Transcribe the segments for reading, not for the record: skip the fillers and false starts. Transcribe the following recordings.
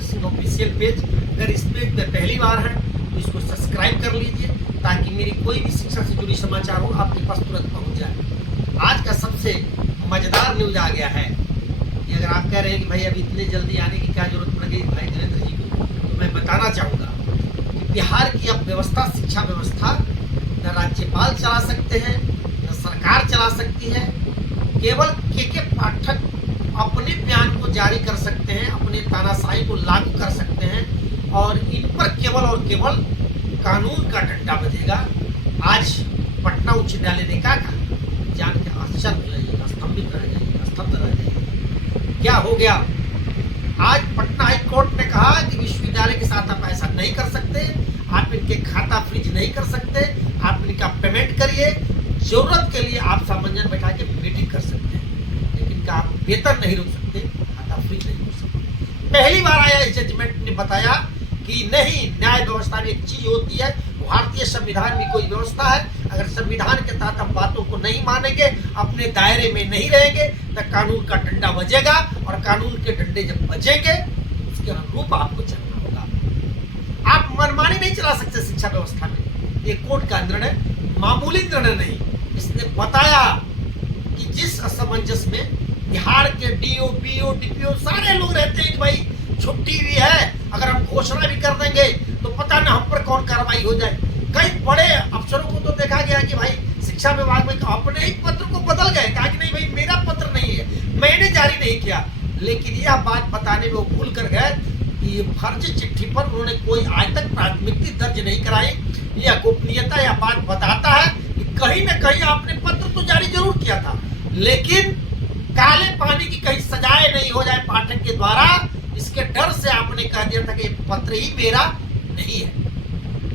Jitendra Singh official page. अगर इस page पर पहली बार है तो इसको सब्सक्राइब कर लीजिए ताकि मेरी कोई भी शिक्षा से जुड़ी समाचार हो आपके पास तुरंत पहुंच जाए। आज का सबसे मजेदार न्यूज आ गया है कि अगर आप कह रहे हैं कि भाई अभी इतने जल्दी आने की क्या जरूरत पड़ गई भाई नरेंद्र जी को, तो मैं बताना चाहूँगा कि बिहार की अब व्यवस्था, शिक्षा व्यवस्था न राज्यपाल चला सकते हैं न सरकार चला सकती है। केवल के पाठक अपने बयान को जारी कर सकते हैं, अपने तानाशाही को लागू कर सकते हैं और इन पर केवल और केवल कानून का डंडा बजेगा। आज पटना उच्च न्यायालय ने क्या कहा, जान के आश्चर्य हो जाइएगा, स्तंभित रह जाइएगा, स्तब्ध रह जाइएगा। क्या हो गया? आज पटना हाई कोर्ट ने कहा कि विश्वविद्यालय के साथ आप ऐसा नहीं कर सकते, आप इनके खाता फ्रीज नहीं कर सकते, आप इनका पेमेंट करिए, जरूरत के लिए आप सामंजस्य बैठा के मीटिंग कर सकते हैं, लेकिन इनका आप वेतन नहीं रोक सकते, खाता फ्रीज नहीं हो सकते। पहली बार आया इस जजमेंट ने बताया कि नहीं, न्याय व्यवस्था में एक चीज होती है, भारतीय संविधान में कोई व्यवस्था है, अगर संविधान के तहत हम बातों को नहीं मानेंगे, अपने दायरे में नहीं रहेंगे तो कानून का डंडा बजेगा और कानून के डंडे जब बजेंगे उसके अनुरूप आपको चलना होगा। आप मनमानी नहीं चला सकते शिक्षा व्यवस्था में। ये कोर्ट का निर्णय मामूली निर्णय नहीं, इसने बताया कि जिस असमंजस में बिहार के डीओ, पीओ, डीपीओ सारे लोग रहते हैं कि भाई छुट्टी भी है, अगर हम घोषणा भी कर देंगे तो पता ना हम पर कौन कार्रवाई हो जाए। कई बड़े अफसरों को तो देखा गया कि भाई शिक्षा विभाग में अपने ही पत्र को बदल गए, कहा कि नहीं भाई मेरा पत्र नहीं है, मैंने जारी नहीं किया। लेकिन यह बात बताने में वो भूल कर गए कि ये फर्जी चिट्ठी पर उन्होंने कोई आज तक प्राथमिकी दर्ज नहीं कराई। यह गोपनीयता यह बात बताता है कि कहीं न कहीं आपने पत्र तो जारी जरूर किया था, लेकिन काले पानी की कहीं सजाए नहीं हो जाए पाठक के द्वारा, इसके डर से आपने कह दिया था कि पत्र ही मेरा नहीं है।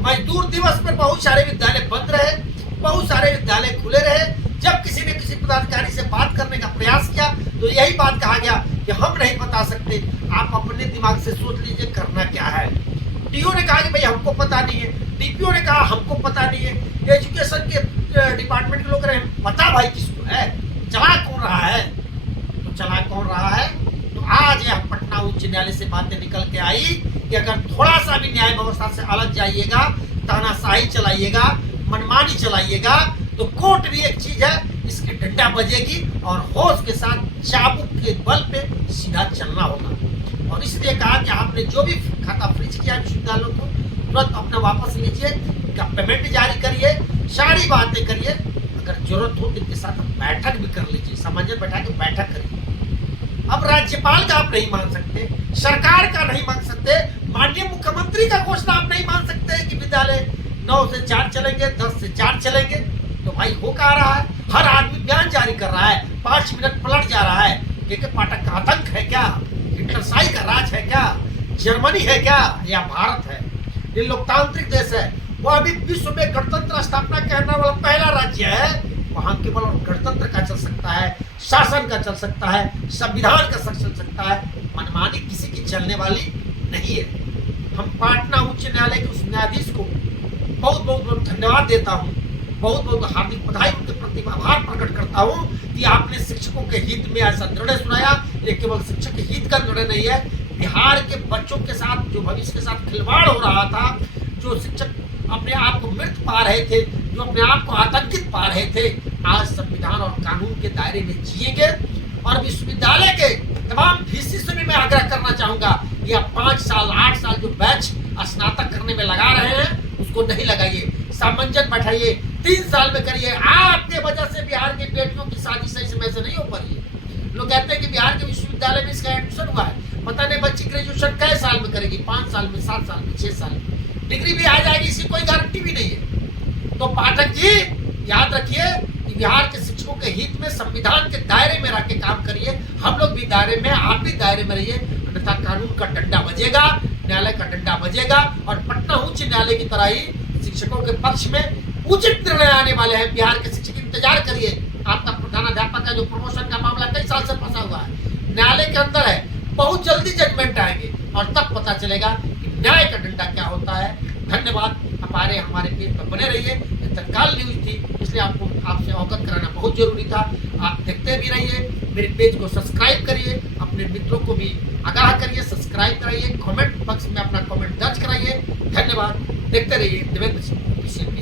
मजदूर दिवस पर बहुत सारे विद्यालय बंद रहे, बहुत सारे विद्यालय खुले रहे। जब किसी ने किसी पदाधिकारी से बात करने का प्रयास किया तो यही बात कहा गया कि हम नहीं बता सकते, आप अपने दिमाग से सोच लीजिए करना क्या है। डीओ ने कहा कि भाई हमको पता नहीं है, डीपीओ ने कहा हमको पता नहीं है, एजुकेशन के डिपार्टमेंट के लोग रहे पता भाई किसको है, चला कौन रहा है, तो चला कौन रहा है। तो आज यह पटना उच्च न्यायालय से बातें निकल के आई कि अगर थोड़ा सा भी न्याय व्यवस्था से अलग जाइएगा, तानाशाही चलाइएगा, मनमानी चलाइएगा, तो कोर्ट भी एक चीज है, इसके डंडा बजेगी और होश के साथ चाबुक के बल पे सीधा चलना होगा। और इसलिए कहा कि आपने जो भी खाता फ्रीज किया विश्वविद्यालयों को तुरंत अपना वापस लीजिए, इनका पेमेंट जारी करिए, सारी बातें करिए, अगर जरूरत हो इनके साथ बैठक भी कर लीजिए, सामंजस्य बैठा के बैठक करिए। अब राज्यपाल का आप नहीं मान सकते, सरकार का नहीं मान सकते, माननीय मुख्यमंत्री का घोषणा आप नहीं मान सकते कि विद्यालय 9 से 4 चलेंगे, 10 से 4 चलेंगे। तो भाई हो क्या रहा है? हर आदमी बयान जारी कर रहा है, 5 मिनट पलट जा रहा है। के पाठक का आतंक है क्या? हिटलरशाही का राज है क्या? जर्मनी है क्या या भारत है? ये लोकतांत्रिक देश है, वो अभी विश्व में गणतंत्र स्थापना करने वाला पहला राज्य है। वहां केवल गणतंत्र का चल सकता है, शासन का चल सकता है, संविधान का चल सकता है, मनमानी किसी की चलने वाली नहीं है। हम पटना उच्च न्यायालय के उस न्यायाधीश को बहुत बहुत धन्यवाद देता हूँ, बहुत बहुत हार्दिक बधाई उनके प्रति आभार प्रकट करता हूँ कि आपने शिक्षकों के हित में ऐसा निर्णय सुनाया। ये केवल शिक्षक के हित का निर्णय नहीं है, बिहार के बच्चों के साथ जो भविष्य के साथ खिलवाड़ हो रहा था, जो शिक्षक अपने आप को मृत पा रहे थे, जो अपने आप को आतंकित पा रहे थे, आज संविधान और कानून के दायरे में जिएंगे। और विश्वविद्यालय के तमाम वीसी से भी मैं आग्रह करना चाहूंगा कि आप 5 साल 8 साल जो बैच स्नातक करने में लगा रहे हैं उसको नहीं लगाइए, सामंजस्य बैठाइए, 3 साल में करिए। आपके वजह से बिहार की बेटियों की शादी सही समय से नहीं हो पा रही है। लोग कहते हैं कि बिहार के विश्वविद्यालय में इसका एडमिशन हुआ है, पता नहीं बच्ची ग्रेजुएशन कै साल में करेगी, 5 साल में, 7 साल में, 6 साल में, डिग्री भी आ जाएगी, इसकी कोई गारंटी भी नहीं है। तो पाठक जी याद रखिए कि बिहार के शिक्षकों के हित में संविधान के दायरे में रह के काम करिए। हम लोग भी दायरे में, आप भी दायरे में रहिए, अन्यथा कानून का डंडा बजेगा, न्यायालय का डंडा बजेगा। और पटना उच्च न्यायालय की तरह ही शिक्षकों के पक्ष में उचित निर्णय आने वाले हैं। बिहार के शिक्षक इंतजार करिए, आपका प्रधानाध्यापक का जो प्रमोशन का मामला कई साल से फंसा हुआ है, न्यायालय के अंदर है, बहुत जल्दी जजमेंट आएंगे और तब पता चलेगा कि न्याय का डंडा क्या होता है। धन्यवाद, हमारे पेज पर बने रहिए। तत्काल न्यूज थी, इसलिए आपको आपसे अवगत कराना बहुत बहुत जरूरी था। आप देखते भी रहिए, मेरे पेज को सब्सक्राइब करिए, अपने मित्रों को भी आगाह करिए, सब्सक्राइब कराइए, कमेंट बॉक्स में अपना कमेंट दर्ज कराइए। धन्यवाद। देखते रहिए देवेंद्र सिंह ऑफिशियल।